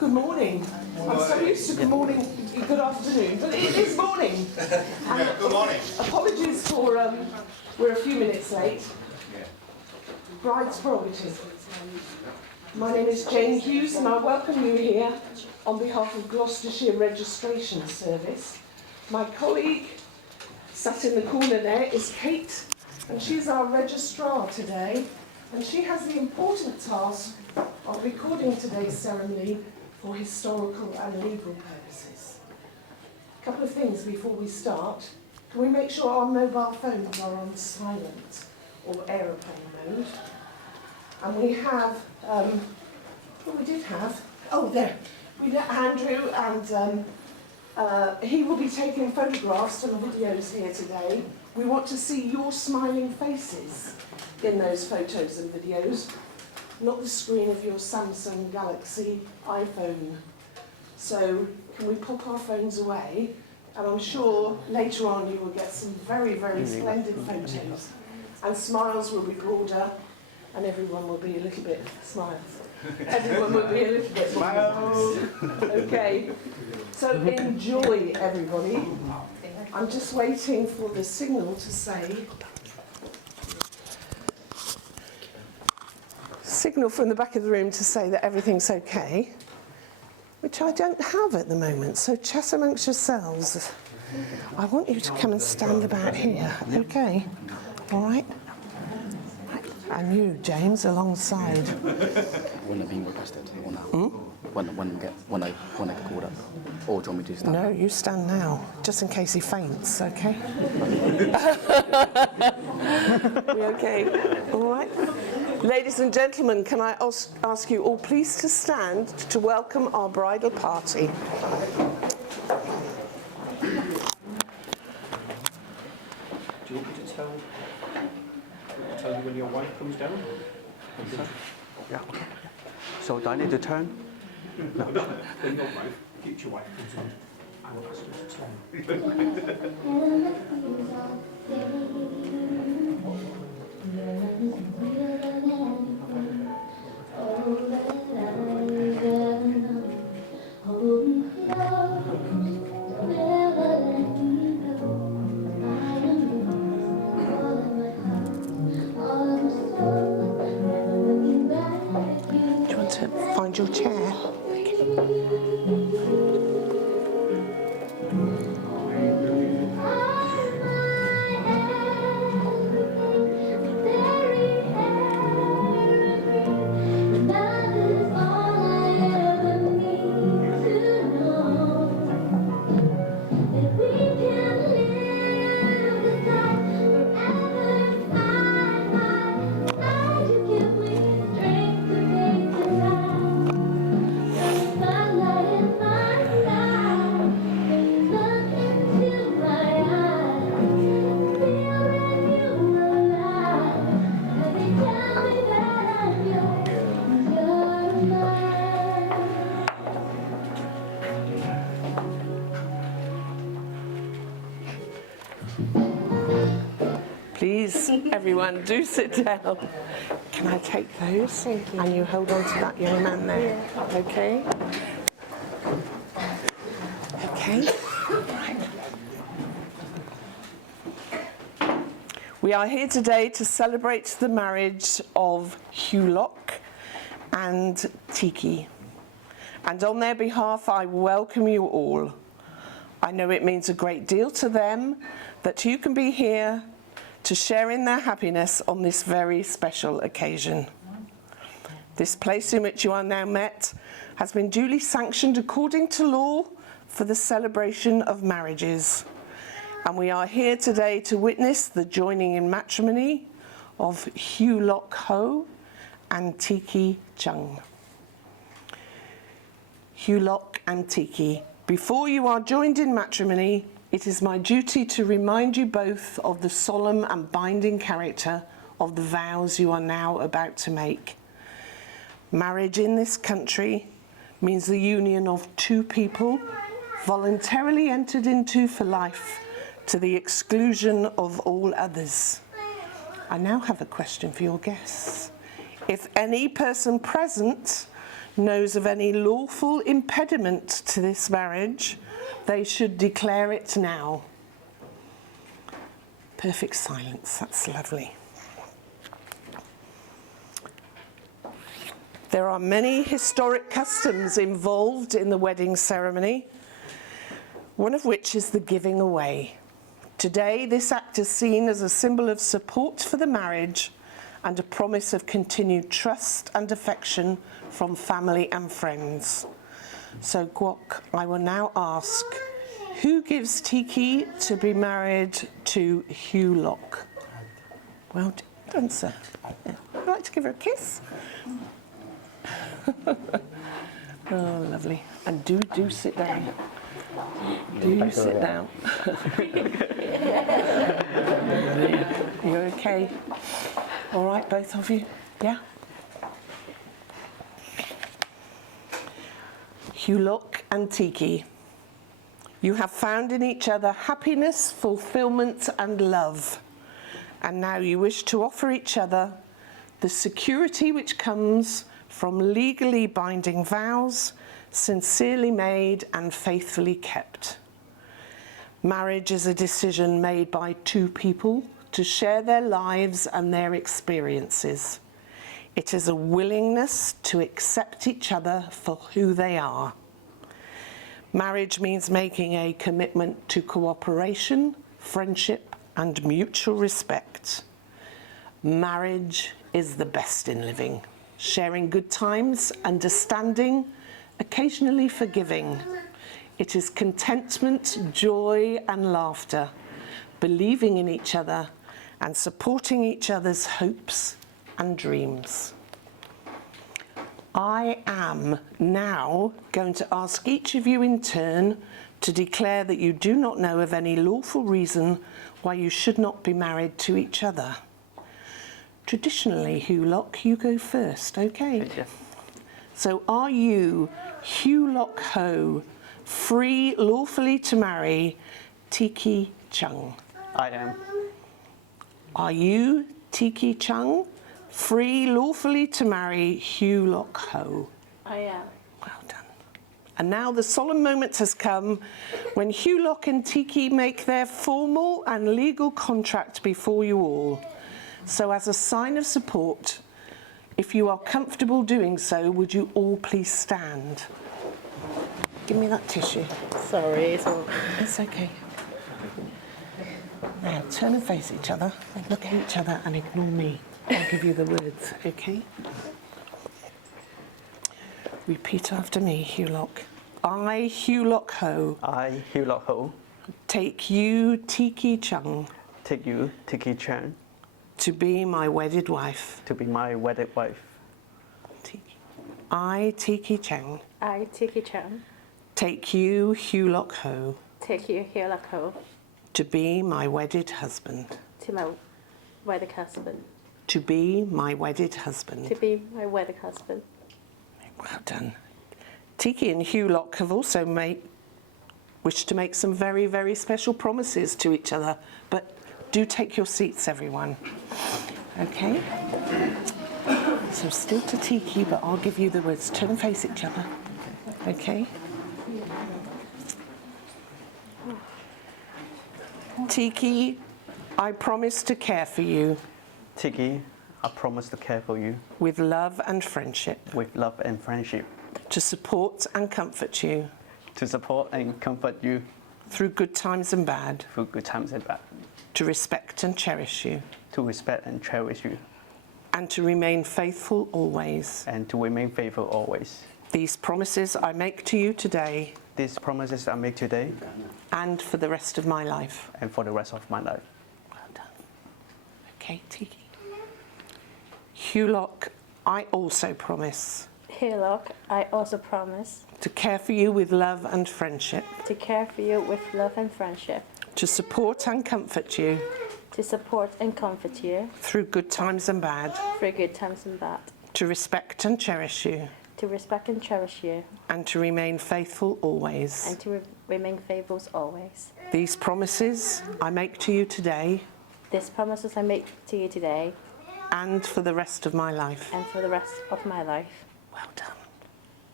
Good morning. I'm so used to good morning, good afternoon, but it is morning. And Good morning. Apologies for we're a few minutes late. Bride's prerogative. My name is Jane Hughes and I welcome you here on behalf of Gloucestershire Registration Service. My colleague sat in the corner there is Kate, and she's our registrar today, and she has the important task of recording today's ceremony for historical and legal purposes. A couple of things before we start. Can we make sure our mobile phones are on silent or aeroplane mode? And we have, we got Andrew, and he will be taking photographs and videos here today. We want to see your smiling faces in those photos and videos, not the screen of your Samsung Galaxy iPhone. So can we pop our phones away? And I'm sure later on you will get some very, very splendid photos. And smiles will be broader, and everyone will be a little bit smiles. Everyone will be a little bit smiles. Okay. So enjoy, everybody. I'm just waiting for the signal to say. Signal from the back of the room to say that everything's okay, which I don't have at the moment, so chat amongst yourselves. I want you to come and stand about here, okay? All right? And you, James, alongside. When they're being requested, or now? When I get called up, or do you want me to stand? No, you stand now, just in case he faints, okay? We okay? All right? Ladies and gentlemen, can I ask you all please to stand to welcome our bridal party. Do you want me to tell you when your wife comes down? Yeah, okay. So do I need to turn? No. When your wife, future wife comes on, I will ask her to turn. Do you want to find your chair? Please, everyone, do sit down. Can I take those? Thank you. And you hold on to that young man there. Yeah. Okay? Okay. Right. We are here today to celebrate the marriage of Loks and Tiki. And on their behalf, I welcome you all. I know it means a great deal to them that you can be here to share in their happiness on this very special occasion. This place in which you are now met has been duly sanctioned according to law for the celebration of marriages. And we are here today to witness the joining in matrimony of Loks and Tiki Chung. Loks and Tiki, before you are joined in matrimony, it is my duty to remind you both of the solemn and binding character of the vows you are now about to make. Marriage in this country means the union of two people voluntarily entered into for life to the exclusion of all others. I now have a question for your guests. If any person present knows of any lawful impediment to this marriage, they should declare it now. Perfect silence, that's lovely. There are many historic customs involved in the wedding ceremony, one of which is the giving away. Today, this act is seen as a symbol of support for the marriage and a promise of continued trust and affection from family and friends. So, Gwok, I will now ask, who gives Tiki to be married to Hugh Locke? Well done, sir. Yeah. Would you like to give her a kiss? Oh, lovely. And do sit down. Do sit down. You okay? All right, both of you? Yeah? Hugh Locke and Tiki, you have found in each other happiness, fulfilment and love. And now you wish to offer each other the security which comes from legally binding vows, sincerely made and faithfully kept. Marriage is a decision made by two people to share their lives and their experiences. It is a willingness to accept each other for who they are. Marriage means making a commitment to cooperation, friendship, and mutual respect. Marriage is the best in living. Sharing good times, understanding, occasionally forgiving. It is contentment, joy and laughter, believing in each other and supporting each other's hopes and dreams. I am now going to ask each of you in turn to declare that you do not know of any lawful reason why you should not be married to each other. Traditionally, Hugh Locke, you go first, okay? Yeah. So are you, Hugh Locke Ho, free lawfully to marry Tiki Chung? I am. Are you, Tiki Chung, free lawfully to marry Hugh Locke Ho? I am. Well done. And now the solemn moment has come when Hugh Locke and Tiki make their formal and legal contract before you all. So as a sign of support, if you are comfortable doing so, would you all please stand? Give me that tissue. Sorry, it's all... It's okay. Now turn and face each other, look at each other and ignore me. I'll give you the words, okay? Repeat after me, Hugh Locke. I, Hugh Locke Ho, I, Hugh Locke Ho, take you, Tiki Chung, take you, Tiki Chan, to be my wedded wife. to be my wedded wife. Tiki. I, Tiki Chung, I, Tiki Chan, take you, Hugh Locke Ho, take you here like ho to be my wedded husband. to my wedded husband. To be my wedded husband. To be my wedded husband. Well done. Tiki and Hugh Locke have also wished to make some very, very special promises to each other, but do take your seats, everyone. Okay? So still to Tiki, but I'll give you the words. Turn and face each other. Okay? Tiki, I promise to care for you Tiki, I promise to care for you with love and friendship, with love and friendship, to support and comfort you to support and comfort you through good times and bad, through good times and bad, to respect and cherish you, to respect and cherish you, and to remain faithful always. and to remain faithful always. These promises I make to you today These promises I make today and for the rest of my life. and for the rest of my life. Well done. Okay, Tiki. Hugh Locke, I also promise Here, Locke, I also promise to care for you with love and friendship, to care for you with love and friendship, to support and comfort you to support and comfort you through good times and bad, through good times and bad, to respect and cherish you, to respect and cherish you, and to remain faithful always. and to remain faithful always. These promises I make to you today These promises I make to you today and for the rest of my life. and for the rest of my life. Well done.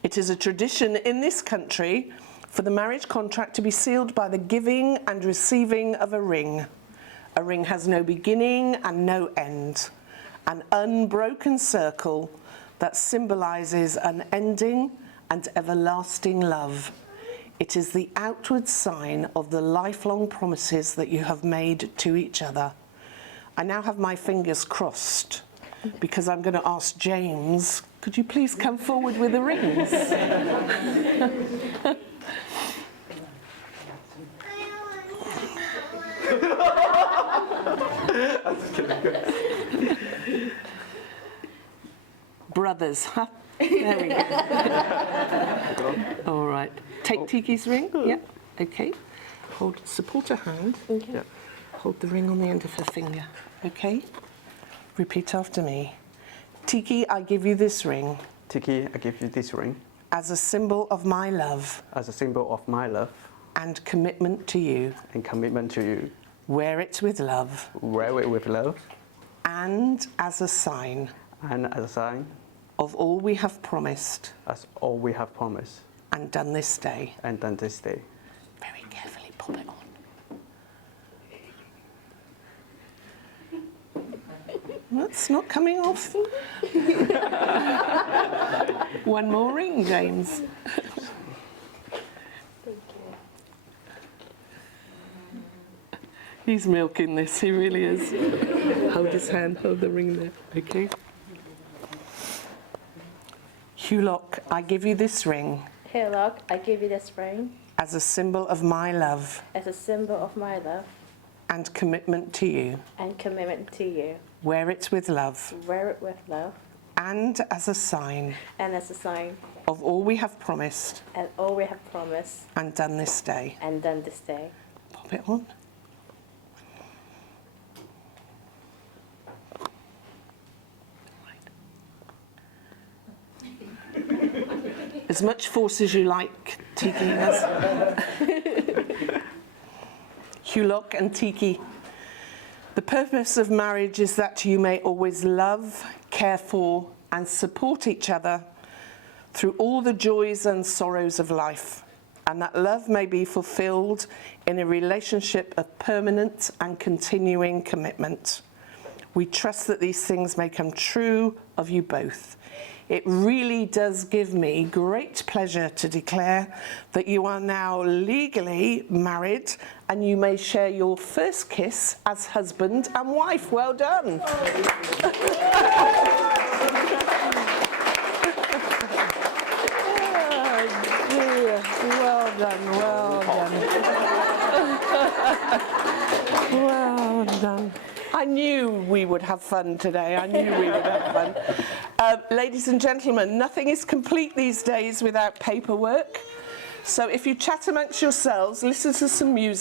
It is a tradition in this country for the marriage contract to be sealed by the giving and receiving of a ring. A ring has no beginning and no end, an unbroken circle that symbolises unending and everlasting love. It is the outward sign of the lifelong promises that you have made to each other. I now have my fingers crossed because I'm going to ask James, could you please come forward with the rings? Brothers, huh? There we go. All right. Take Tiki's ring. Yeah. Okay. Support her hand. Okay. Hold the ring on the end of her finger. Okay. Repeat after me. Tiki, I give you this ring Tiki, I give you this ring as a symbol of my love as a symbol of my love and commitment to you. and commitment to you. Wear it with love Wear it with love and as a sign and as a sign of all we have promised as all we have promised and done this day. and done this day. Very carefully pop it on. That's not coming off. One more ring, James. He's milking this, he really is. Hold his hand, hold the ring there, okay? Loks, I give you this ring Here, Loks, I give you this ring as a symbol of my love as a symbol of my love and commitment to you. and commitment to you. Wear it with love Wear it with love and as a sign and as a sign of all we have promised and all we have promised and done this day. and done this day. Pop it on. As much force as you like, Tiki has. Loks and Tiki. The purpose of marriage is that you may always love, care for, and support each other through all the joys and sorrows of life, and that love may be fulfilled in a relationship of permanent and continuing commitment. We trust that these things may come true of you both. It really does give me great pleasure to declare that you are now legally married and you may share your first kiss as husband and wife. Well done. Oh, dear. Well done, well done. Well done. I knew we would have fun today. I knew we would have fun. Ladies and gentlemen, nothing is complete these days without paperwork. So if you chat amongst yourselves, listen to some music.